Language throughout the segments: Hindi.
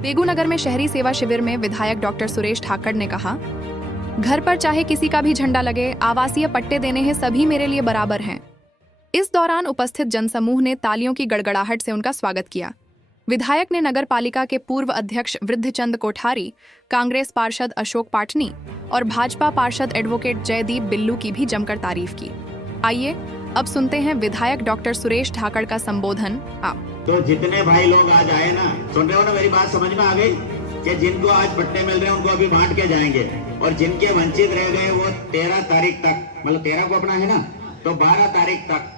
बेगूनगर में शहरी सेवा शिविर में विधायक डॉक्टर सुरेश ठाकड़ ने कहा, घर पर चाहे किसी का भी झंडा लगे, आवासीय पट्टे देने हैं, सभी मेरे लिए बराबर हैं। इस दौरान उपस्थित जनसमूह ने तालियों की गड़गड़ाहट से उनका स्वागत किया। विधायक ने नगर पालिका के पूर्व अध्यक्ष वृद्धचंद कोठारी, कांग्रेस पार्षद अशोक पाटनी और भाजपा पार्षद एडवोकेट जयदीप बिल्लू की भी जमकर तारीफ की। आइए अब सुनते हैं विधायक डॉक्टर सुरेश ठाकड़ का संबोधन। आप तो जितने भाई लोग आज आए ना, सुन रहे हो ना, मेरी बात समझ में आ गई कि जिनको आज पट्टे मिल रहे हैं उनको अभी बांट के जाएंगे, और जिनके वंचित रह गए वो 13 तारीख तक, मतलब 13 को अपना है ना, तो 12 तारीख तक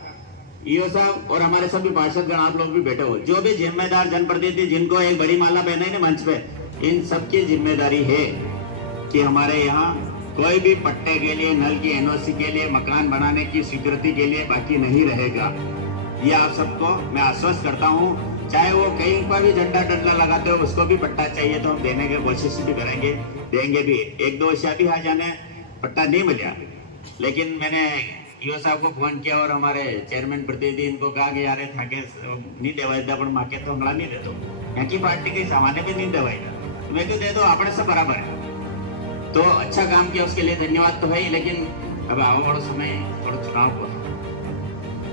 ईओ साहब और हमारे सभी पार्षदगण, आप लोग भी बैठे हो, जो भी जिम्मेदार जनप्रतिनिधि जिनको एक बड़ी माला पहनाई ना मंच पे, इन सबकी जिम्मेदारी है कि हमारे यहाँ कोई भी पट्टे के लिए, नल की एनओसी के लिए, मकान बनाने की स्वीकृति के लिए बाकी नहीं रहेगा। ये आप सबको मैं आश्वस्त करता हूँ। चाहे वो कहीं पर भी झंडा डंडा लगाते हो, उसको भी पट्टा चाहिए तो हम देने की कोशिश भी करेंगे, देंगे भी। एक दो शादी आ जाने पट्टा नहीं मिला, लेकिन मैंने ईओ साहब को फोन किया और हमारे चेयरमैन प्रतिनिधि इनको कहा कि यार थाके नहीं देवाई था, पण माके तो हमारा नहीं दे दो, यहाँ की पार्टी के सामान्य भी नहीं देवाई था, तो मैं क्यों दे दो, अपने सब बराबर है। तो अच्छा काम किया, उसके लिए धन्यवाद तो है ही, लेकिन अब आओ वालों समय थोड़ा चुनाव को,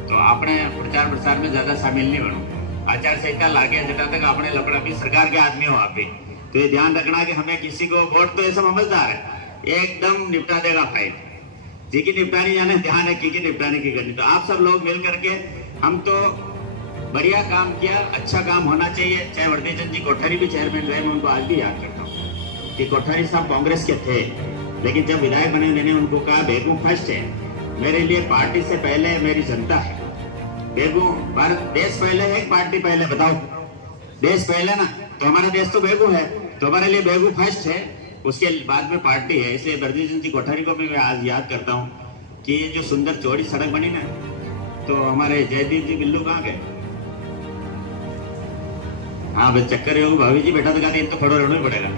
तो आपने प्रचार प्रसार में ज्यादा शामिल नहीं बनो। आचार संहिता लागे जटा तक आपने लपड़ा भी, सरकार के आदमी हो आप भी, तो ये ध्यान रखना कि हमें किसी को वोट, तो ये सब समझदार है, एकदम निपटा देगा फाइल, जी की निपटानी जाने ध्यान है, की निपटाने की करनी। तो आप सब लोग मिल करके, हम तो बढ़िया काम किया, अच्छा काम होना चाहिए। चाहे वर्धीचंद जी कोठारी भी चेयरमैन रहे, मैं उनको आज भी याद करता हूँ कि कोठारी साहब कांग्रेस के थे, लेकिन जब विधायक बने मैंने उनको कहा बेगू फर्स्ट है, मेरे लिए पार्टी से पहले मेरी जनता है। बेगू भारत देश पहले है, पार्टी पहले, बताओ देश पहले ना, तो हमारा देश तो बेगू है, तो हमारे लिए बेगू फर्स्ट है, उसके बाद में पार्टी है। इसलिए वर्धीचंद जी कोठारी को भी मैं आज याद करता हूँ कि ये जो सुंदर चौड़ी सड़क बनी ना, तो हमारे जयदीप जी बिल्लू कहाँ गए? हाँ बस चक्कर है, भाभी जी बेटा तो कहते इनको खड़ो रहना ही पड़ेगा।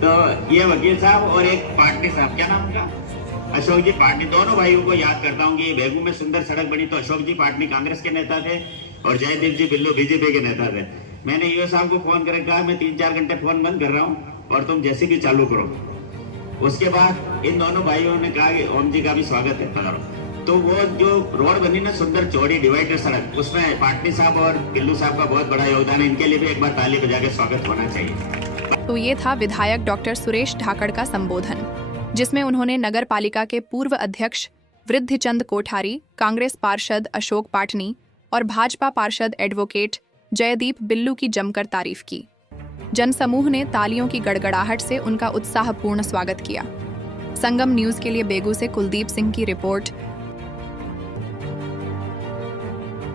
तो ये वकील साहब और एक पाटनी साहब, क्या नाम उनका, अशोक जी पाटनी, दोनों भाइयों को याद करता हूँ कि बेगू में सुंदर सड़क बनी तो अशोक जी पाटनी कांग्रेस के नेता थे और जयदीप जी बिल्लू बीजेपी के नेता थे। मैंने ईओ साहब को फोन करके कहा मैं 3-4 घंटे फोन बंद कर रहा हूँ और तुम जैसे भी चालू करो। उसके बाद इन दोनों भाइयों ने कहा कि ओम जी का भी स्वागत है, पधारो। तो वो जो रोड बनी ना, सुंदर चौड़ी डिवाइडर सड़क, उसमें पाटनी साहब और बिल्लू साहब का बहुत बड़ा योगदान है, इनके लिए भी एक बार ताली बजा के स्वागत होना चाहिए। तो ये था विधायक डॉक्टर सुरेश ठाकड़ का संबोधन, जिसमें उन्होंने नगर पालिका के पूर्व अध्यक्ष वृद्धचंद कोठारी, कांग्रेस पार्षद अशोक पाटनी और भाजपा पार्षद एडवोकेट जयदीप बिल्लू की जमकर तारीफ की। जनसमूह ने तालियों की गड़गड़ाहट से उनका उत्साहपूर्ण स्वागत किया। संगम न्यूज के लिए बेगू से कुलदीप सिंह की रिपोर्ट।